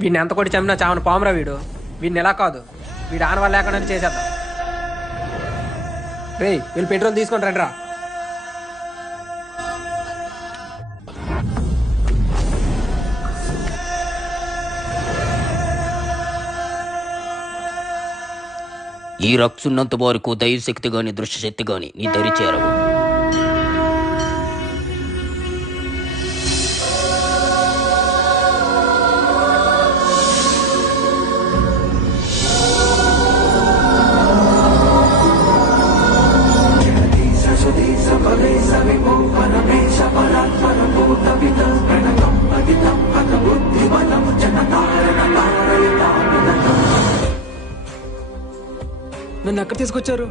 వీడిని ఎంత కొట్టి చంపినా చావన పామురా వీడు. వీడిని ఎలా కాదు, వీడు ఆనవాళ్ళు లేకుండా చేసేద్దాం. రేయ్ వీళ్ళు పెట్రోల్ తీసుకొని రండి రా. ఈ రక్షున్నంత వరకు దైవశక్తి గాని దృశ్యశక్తి గాని నీ దరి చేరవు. నన్ను ఎక్కడ తీసుకొచ్చారు?